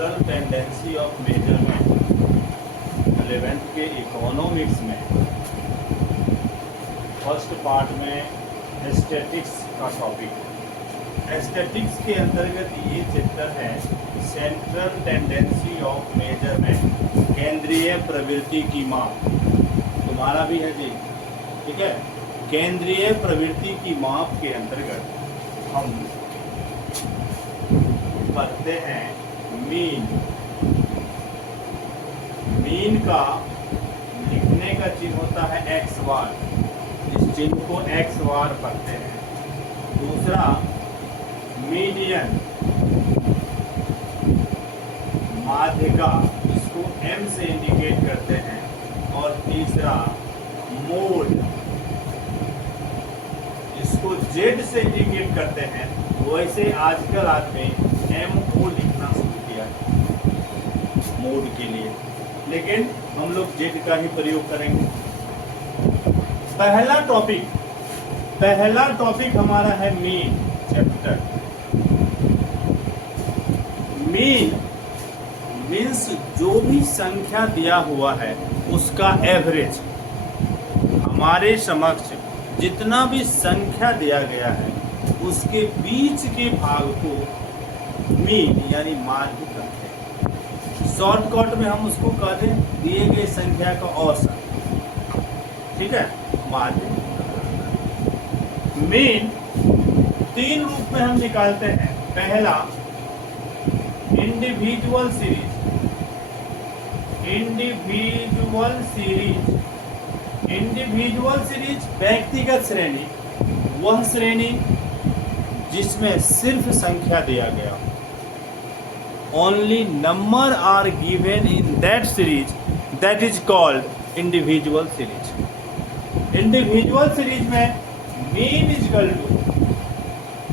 Central tendency of measurement 11th के economics में first part में एस्थेटिक्स का टॉपिक है। एस्थेटिक्स के अंतर्गत ये चैप्टर है सेंट्रल टेंडेंसी ऑफ मेजरमेंट, केंद्रीय प्रवृत्ति की माप। तुम्हारा भी है जी, ठीक है। केंद्रीय प्रवृत्ति की माप के अंतर्गत हम पढ़ते हैं मीन। मीन का लिखने का चिन्ह होता है एक्स बार, इस चिन्ह को एक्स बार पढ़ते हैं। दूसरा मीडियन, माध्यिका, इसको एम से इंडिकेट करते हैं। और तीसरा मोड, इसको जेड से इंडिकेट करते हैं। वैसे आजकल आदमी MO लिखना शुरू किया है मोड के लिए, लेकिन हम लोग जेड का ही प्रयोग करेंगे। पहला टॉपिक हमारा है मीन चैप्टर। मीन मीन्स जो भी संख्या दिया हुआ है उसका एवरेज। हमारे समक्ष जितना भी संख्या दिया गया है उसके बीच के भाग को मीन यानी माध्य कहते हैं। शॉर्टकट में हम उसको कहते हैं दिए गए संख्या का औसत, ठीक है, माध्य। मीन 3 रूप में हम निकालते हैं। पहला इंडिविजुअल सीरीज। इंडिविजुअल सीरीज व्यक्तिगत श्रेणी, वह श्रेणी जिसमें सिर्फ संख्या दिया गया। Only number are given in that series, that is called individual series. Individual series में mean equal to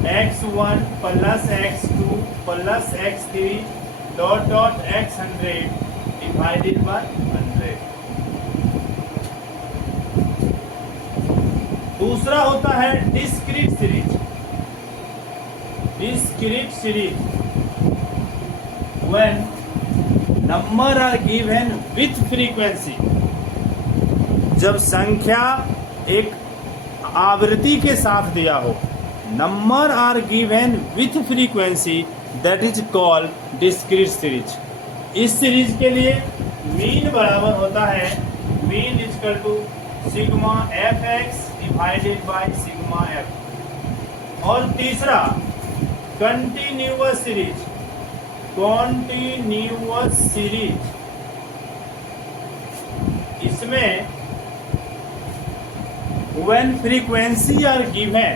x1 plus x2 plus x3 dot dot x100 divided by 100। दूसरा होता है discrete series. Discrete series when number are given with frequency, जब संख्या एक आवृत्ति के साथ दिया हो। Number are given with frequency, that is called discrete series. इस सीरीज के लिए मीन बराबर होता है mean equal to sigma fx divided by sigma f। और तीसरा कंटिन्यूअस सीरीज। इसमें when frequency are given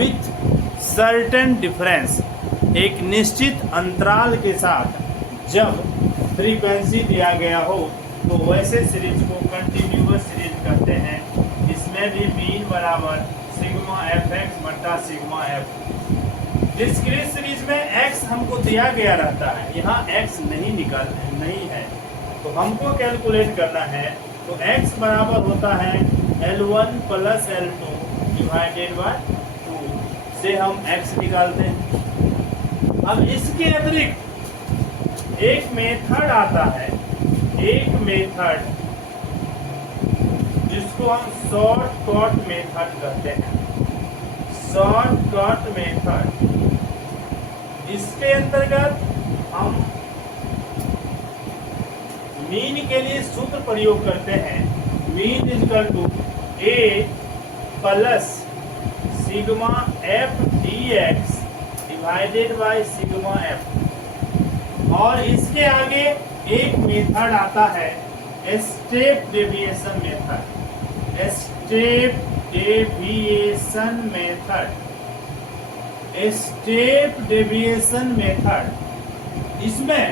with certain difference, एक निश्चित अंतराल के साथ जब फ्रीक्वेंसी दिया गया हो तो वैसे सीरीज को कंटिन्यूअस सीरीज कहते हैं। इसमें भी मीन बराबर सिग्मा fx बटा सिग्मा f। डिस्क्रीट सीरीज में x हमको दिया गया रहता है, यहाँ x नहीं है, तो हमको कैलकुलेट करना है। तो x बराबर होता है L1 plus L2 divided by 2 से हम x निकालते हैं। अब इसके अतिरिक्त एक मेथड आता है, एक मेथड जिसको हम शॉर्टकट मेथड कहते हैं। शॉर्टकट मेथड, इसके अंतर्गत हम मीन के लिए सूत्र प्रयोग करते हैं। Mean equal to a plus sigma f dx divided by sigma f। और इसके आगे एक मेथड आता है step deviation method. Step deviation method इसमें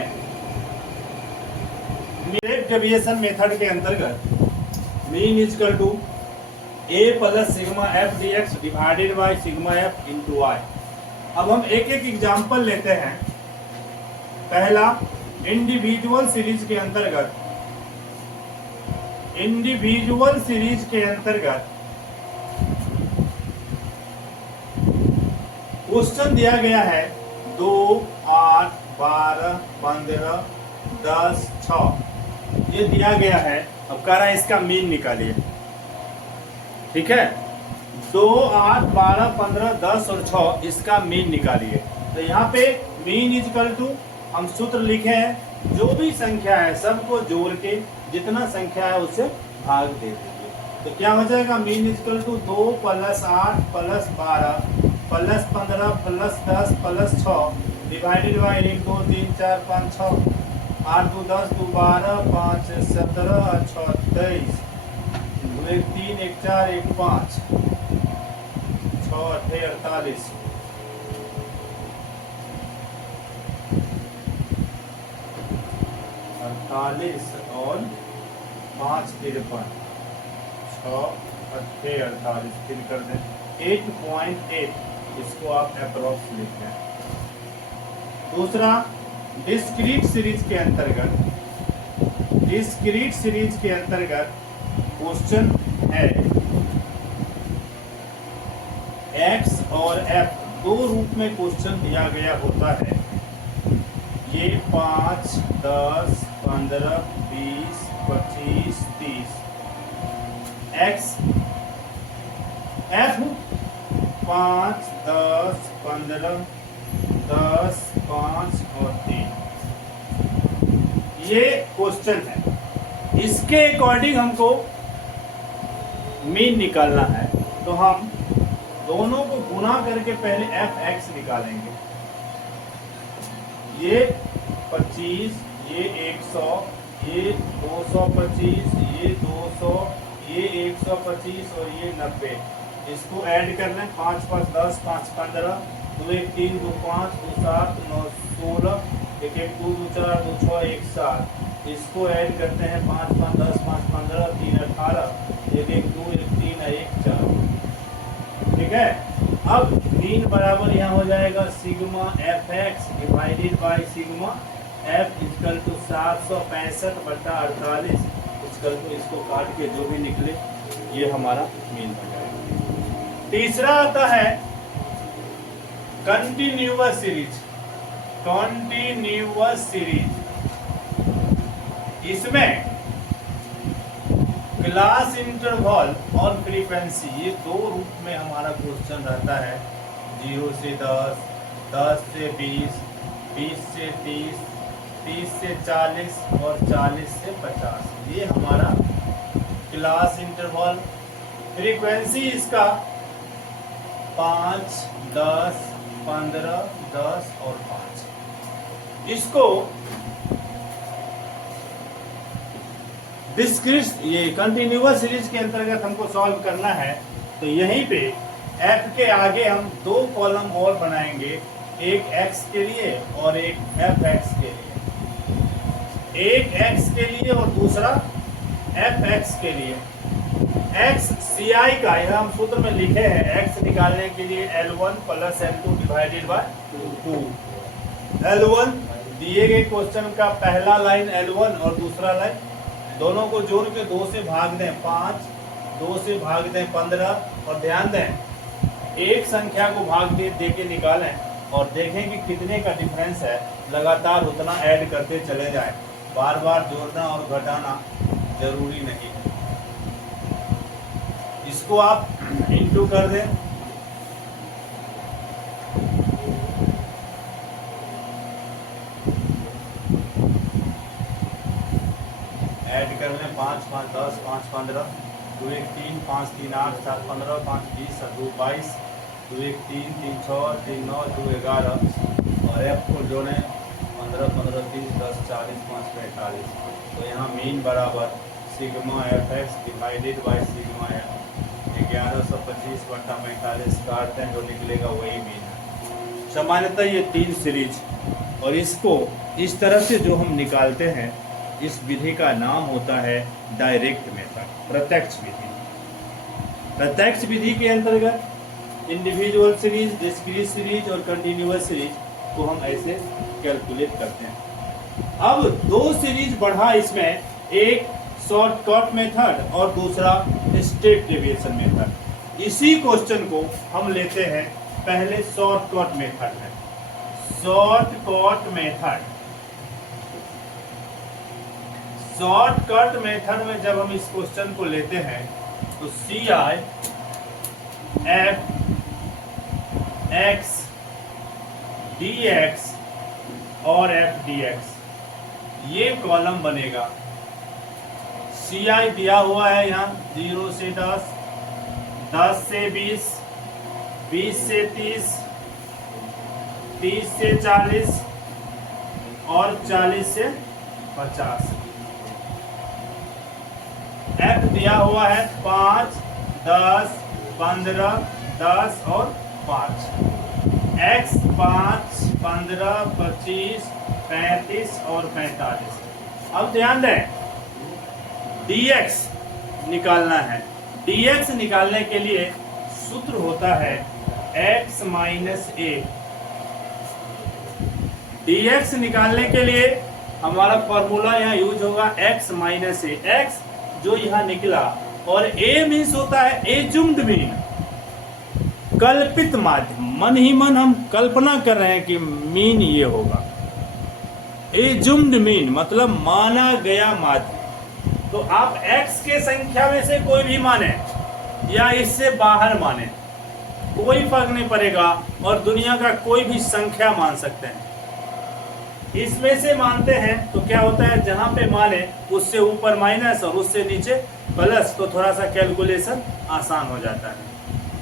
स्टेप डेविएशन मेथड के अंतर्गत mean equal to a plus sigma f dx divided by sigma f into y। अब हम एक एक एग्जाम्पल लेते हैं। पहला इंडिविजुअल सीरीज के अंतर्गत क्वेश्चन दिया गया है 2, 8, 12, 15, 10, 6 ये दिया गया है। अब कह रहा है इसका मीन निकालिए। ठीक है, 2, 8, 12, 15, 10 और 6 इसका मीन निकालिए। तो यहाँ पे मीन इजकल टू हम सूत्र लिखे हैं, जो भी संख्या है सबको जोड़ के जितना संख्या है उससे भाग दे दीजिए। तो क्या हो जाएगा, mean is equal to 2 + 8 + 12 + 15 + 10 + 6 divided by 1, 2, 3, 4, 5, 6 8, 2, 10, 2, 12, 5, 17, 6, 23 2, 1, 3, 1, 4, 1, 5 6, 8, 48 48 और 5, 53 6, 8, 48 फिर कर दें 8.8। इसको आप अप्रोक्स लिख दें। दूसरा, डिस्क्रीट सीरीज के अंतर्गत क्वेश्चन है x और f दो रूप में क्वेश्चन दिया गया होता है। ये 5, 10, 15, 20, 25, 30 x f 5, 10, 15, 10, 5 और 3 ये क्वेश्चन है। इसके अकॉर्डिंग हमको मीन निकालना है, तो हम दोनों को गुना करके पहले f(x) निकालेंगे। ये 25, ये 100, ये 225, ये 200, ये 125 और ये 90। इसको ऐड करना है 5, 5, 10, 5, 15 2, 1, 3, 2, 5, 2, 7, 9, 16 1, 1, 2, 2, 4, 2, 6, 1, 7। इसको ऐड करते हैं 5, 5, 10, 5, 15 3, 18 1, 1, 2, 1, 3, 1, 4। ठीक है, अब मीन बराबर यहाँ हो जाएगा sigma f(x) divided by sigma f equal to 765/48 equal to इसको काट के जो भी निकले ये हमारा मीन बन जाएगा। तीसरा आता है कंटिन्यूअस सीरीज। इसमें क्लास इंटरवल और फ्रीक्वेंसी ये दो रूप में हमारा क्वेश्चन रहता है। 0 से 10, 10 से 20, 20 से 30, 30 से 40 और 40 से 50 ये हमारा क्लास इंटरवल। फ्रीक्वेंसी इसका 5, 10, 15, 10 और 5। इसको डिस्क्रीट ये कंटिन्यूअस सीरीज के अंतर्गत हमको सॉल्व करना है। तो यहीं पे f के आगे हम दो कॉलम और बनाएंगे, एक x के लिए और एक f(x) के लिए। एक x के लिए और दूसरा f(x) के लिए। x ci का यह हम सूत्र में लिखे हैं, x निकालने के लिए L1 + L2 divided by 2। L1 दिए गए क्वेश्चन का पहला लाइन L1 और दूसरा लाइन, दोनों को जोड़ के 2 से भाग दें 5, 2 से भाग दें 15 और ध्यान दें एक संख्या को भाग दे के निकालें और देखें कि कितने का डिफरेंस है। लगातार उतना ऐड करते चले जाएं, बार बार जोड़ना और घटाना जरूरी नहीं है। इसको आप इंटू कर दें, ऐड कर लें 5, 5, 10, 5, 15 2, 1, 3, 5, 3, 8, 7, 15 5, 20 2, 22 2, 1, 3, 3, 6 3, 9 2, 11 और f को जोड़ें 15, 15, 30, 10, 40, 5, 45। तो यहाँ मीन बराबर sigma f(x) divided by sigma f 1125/45 काटते हैं, जो निकलेगा वही मीन है। सामान्यतः ये 3 सीरीज और इसको इस तरह से जो हम निकालते हैं इस विधि का नाम होता है डायरेक्ट मेथड, प्रत्यक्ष विधि। प्रत्यक्ष विधि के अंतर्गत इंडिविजुअल सीरीज, डिस्क्रीट सीरीज और कंटिन्यूअस सीरीज को हम ऐसे कैलकुलेट करते हैं। अब 2 सीरीज बढ़ा इसमें, एक शॉर्टकट मेथड और दूसरा स्टेप डेविएशन मेथड। इसी क्वेश्चन को हम लेते हैं, पहले शॉर्टकट मेथड है। Shortcut method. शॉर्टकट मेथड में जब हम इस क्वेश्चन को लेते हैं तो C I F x D X और एफ डी एक्स ये कॉलम बनेगा। सी आई दिया हुआ है यहाँ 0 से 10, 10 से 20, 20 से 30, 30 से 40 और 40 से 50। एफ दिया हुआ है 5, 10, 15, 10 और 5। एक्स 5, 15, 25, 35 और 45। अब ध्यान दें, dx निकालना है। dx निकालने के लिए सूत्र होता है x माइनस ए। dx निकालने के लिए हमारा फॉर्मूला यहाँ यूज होगा x माइनस ए। x जो यहाँ निकला और a मीन्स होता है एजुम्ड मीन, कल्पित माध्य। मन ही मन हम कल्पना कर रहे हैं कि मीन ये होगा। एजुम्ड मीन मतलब माना गया माध्य। तो आप x के संख्या में से कोई भी माने या इससे बाहर माने, कोई फर्क नहीं पड़ेगा, और दुनिया का कोई भी संख्या मान सकते हैं। इसमें से मानते हैं तो क्या होता है, जहां पे माने उससे ऊपर माइनस और उससे नीचे प्लस, तो थोड़ा सा कैलकुलेशन आसान हो जाता है।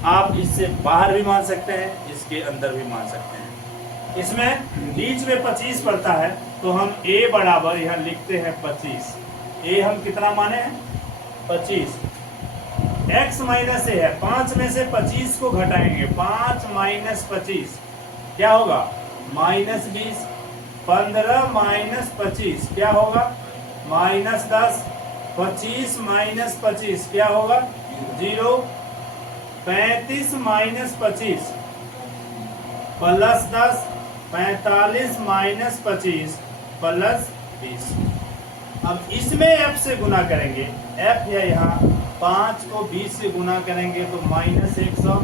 आप इससे बाहर भी मान सकते हैं, इसके अंदर भी मान सकते हैं। इसमें बीच में 25 पड़ता है तो हम a बराबर यहाँ लिखते हैं 25। a हम कितना माने हैं 25। x माइनस ए है, 5 में से 25 को घटाएंगे, 5 माइनस 25 क्या होगा -20। 15 माइनस 25 क्या होगा -10। 25 माइनस 25 क्या होगा 0। 35 माइनस 25 प्लस 10। 45 minus 25 plus 20। अब इसमें f से गुना करेंगे, f है यहाँ, 5 को 20 से गुना करेंगे तो -100,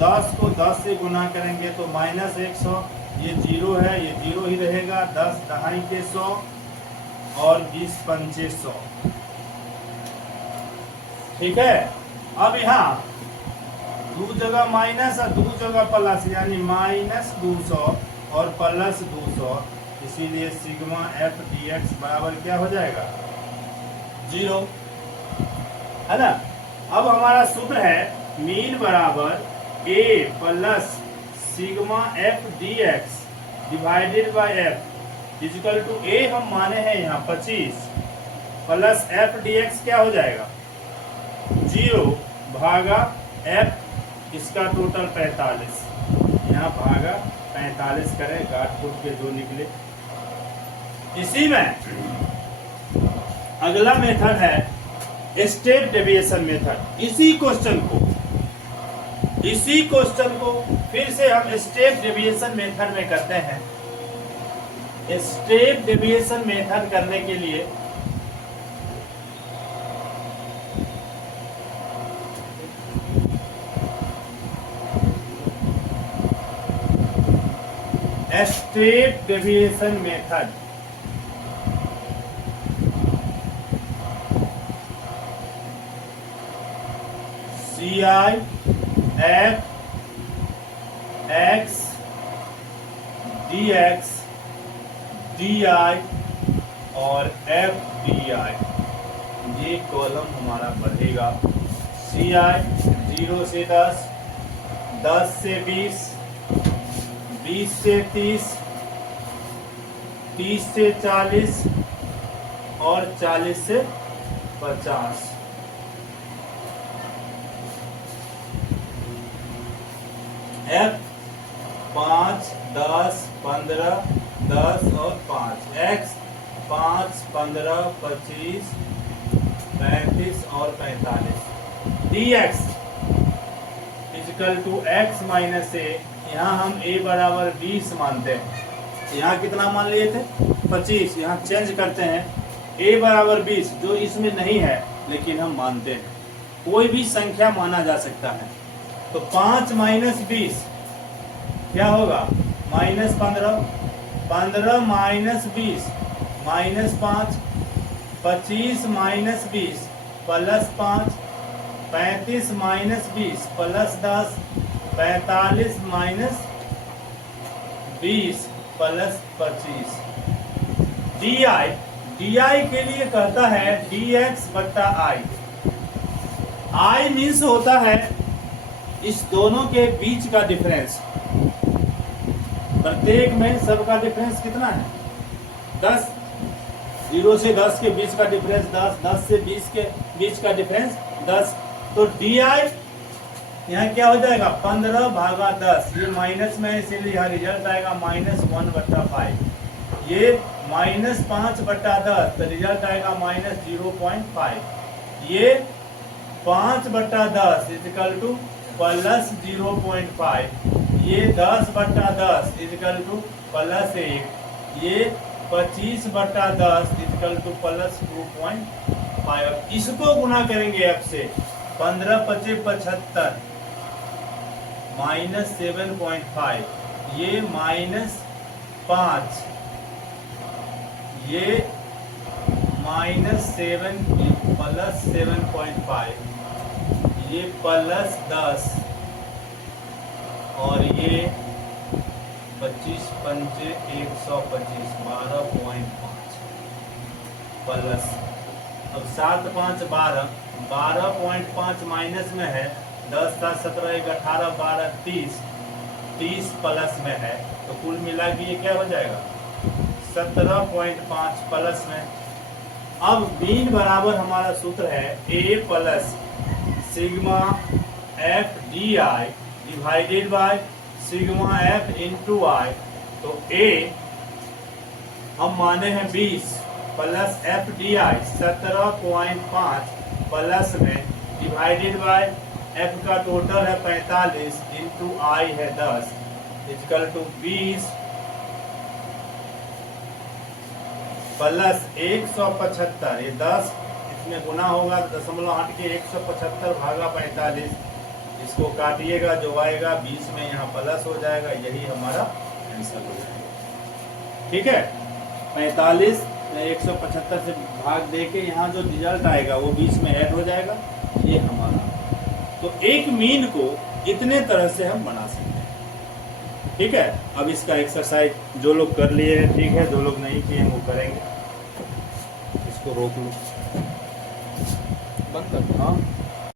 10 को 10 से गुना करेंगे तो -100, ये 0 है, ये 0 ही रहेगा। 10 दहाई के 100 और 20 पंचे 100। ठीक है। अब यहाँ 2 जगह माइनस और 2 जगह प्लस, यानी -200 और प्लस 200, इसीलिए सिग्मा एफ डी एक्स बराबर क्या हो जाएगा 0, है ना। अब हमारा सूत्र है मीन बराबर a plus sigma F D x divided by f equal to a हम माने हैं यहाँ 25 प्लस एफ डी एक्स क्या हो जाएगा 0 भागा f, इसका टोटल 45। यहाँ भागा 45 करें, गाठ फुट के 2 निकले। इसी में अगला मेथड है स्टेप डेविएशन मेथड। इसी क्वेश्चन को फिर से हम स्टेप डेविएशन मेथड में करते हैं। स्टेप डेविएशन मेथड करने के लिए step deviation method c I F x D x d i और एफ डी आई, ये कॉलम हमारा बढ़ेगा। सी आई 0 से 10, 10 से 20, 20 से 30, 30 से 40 और 40 से 50। F 5, 10, 15, 10 और 5। X 5, 15, 25, 35 और 45। dx equal to x minus a. यहाँ हम a बराबर 20 मानते हैं, यहाँ कितना मान लिए थे 25, यहाँ चेंज करते हैं a बराबर 20, जो इसमें नहीं है लेकिन हम मानते हैं। कोई भी संख्या माना जा सकता है। तो 5 माइनस 20 क्या होगा minus 15, 15 minus 20 minus 5, 25 minus 20 plus 5, 35 minus 20 plus 10, 45 minus 20 plus 25। D के लिए कहता है dx बट्टा आई मीन्स होता है इस दोनों के बीच का डिफरेंस। प्रत्येक में सबका डिफरेंस कितना है? 10। 0 से 10 के बीच का डिफरेंस 10, 10 से 20 के बीच का डिफरेंस 10। तो डी यहाँ क्या हो जाएगा? 15 भागा 10। ये माइनस में, इसीलिए यहाँ रिजल्ट आएगा -1/5। ये -5/10, तो रिजल्ट आएगा -0.5। ये 5/10 इजिकल टू प्लस 0.5। ये 10/10 इजिकल टू प्लस 1। ये 25/10 इजिकल टू प्लस 2.5। इसको गुना करेंगे f से। 15 × 5 = 75 -7.5। ये -5, ये -7 प्लस 7.5, ये प्लस 10 और ये 25 पंचे 125 12.5 प्लस। अब 7 5 12, 12.5 माइनस में है, 10 7 17 1 18 12 30, 30 प्लस में है, तो कुल मिला के ये क्या हो जाएगा? 17.5 प्लस में। अब मीन बराबर हमारा सूत्र है a plus sigma F D I divided by sigma F into I. तो a हम माने हैं 20 plus F D I 17.5 plus में डिवाइडेड बाय एफ का टोटल है 45 इंटू आई है 10 इक्वल टू 20 प्लस 175। ये 10 इसमें गुना होगा, दशमलव हट के 175 भागा 45। इसको काटिएगा, जो आएगा 20 में यहाँ प्लस हो जाएगा। यही हमारा आंसर हो जाएगा। ठीक है, 45 में 175 से भाग दे के यहाँ जो रिजल्ट आएगा वो 20 में ऐड हो जाएगा। ये हमारा। तो एक मीन को इतने तरह से हम बना सकते हैं। ठीक है, अब इसका एक्सरसाइज जो लोग कर लिए हैं ठीक है, जो लोग नहीं किए हैं वो करेंगे। इसको रोक लो, बंद कर। हाँ।